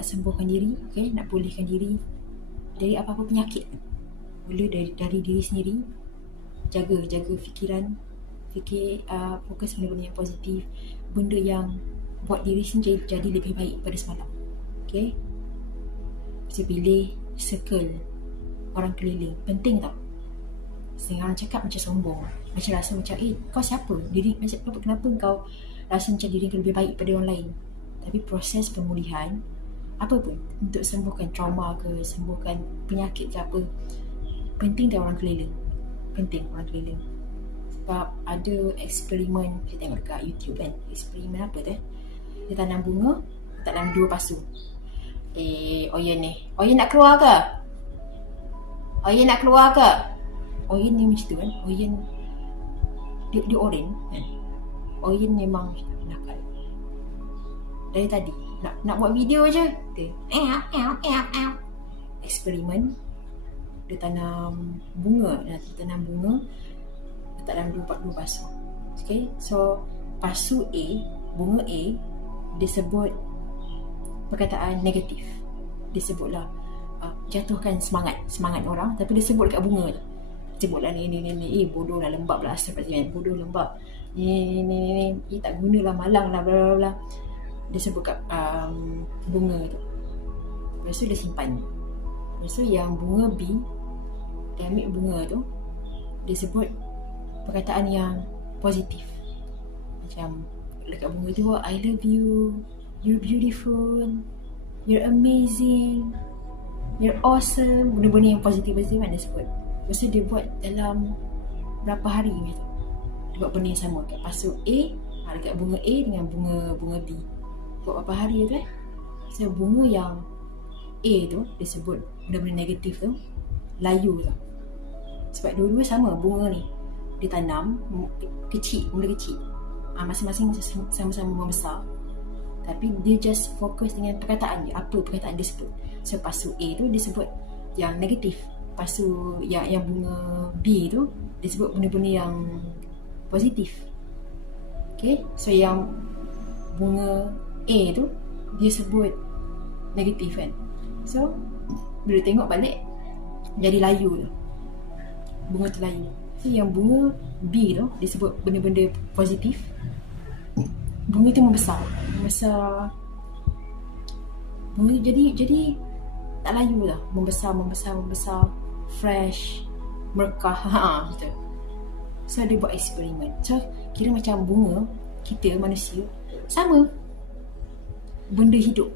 nak sembuhkan diri, okay? Nak pulihkan diri dari apa-apa penyakit. Mula dari diri sendiri. Jaga fikiran, fokus benda-benda yang positif, benda yang buat diri sendiri jadi lebih baik pada semalam. Okay? Saya pilih circle orang keliling. Penting tau. Setengah orang cakap macam sombong, macam rasa macam kau siapa? Kenapa kau rasa macam diri kau lebih baik pada orang lain? Tapi proses pemulihan, apa pun, untuk sembuhkan trauma ke, sembuhkan penyakit ke apa, penting tak orang keliling. Penting orang keliling. Sebab ada eksperimen, saya tengok dekat YouTube kan, eksperimen apa tu dia tanam bunga, tanam 2 pasu. Oyen nak keluar ke? Oyen nak keluar ke? Oyen ni macam tu kan. Oyen dia oren kan. Oyen memang nakal. Dari tadi nak buat video je. Eksperimen. Dia tanam bunga. Dia tanam 2 pasu. Okay. So pasu A, bunga A, dia sebut perkataan negatif. Dia sebutlah jatuhkan semangat orang, tapi dia sebut dekat bunga tu. Sebutlah ni bodoh lah, lembab lah, bodoh lembab, ni tak gunalah, malang lah, bla bla bla. Dia sebut kat bunga tu. Lepas tu dia simpan. Lepas tu yang bunga B, dia ambil bunga tu, dia sebut perkataan yang positif. Macam dekat bunga tu, I love you, you're beautiful, you're amazing, you're awesome. Benda-benda yang positif-positif kan dia sebut. Lepas tu dia buat dalam berapa hari macam tu. Dia buat benda yang sama kat pasu A, dekat bunga A dengan bunga B. Buat berapa hari tu So bunga yang A tu, dia sebut benda-benda negatif tu, layu tu. Sebab dua-dua sama bunga ni. Dia tanam kecil, benda kecil. Masing-masing sama-sama membesar. Tapi dia just fokus dengan perkataan dia. Apa perkataan dia sebut. So pasu A tu dia sebut yang negatif. Pasu yang bunga B tu dia sebut benda-benda yang positif. Okay. So yang bunga A tu dia sebut negatif kan. So bila tengok balik jadi layu tu. Bunga tu layu. So yang bunga B tu dia sebut benda-benda positif. Bunga tu membesar. Bunga jadi tak layu lah. Membesar, fresh, merkah, gitu. So dia buat eksperimen. So kira macam bunga, kita manusia sama. Benda hidup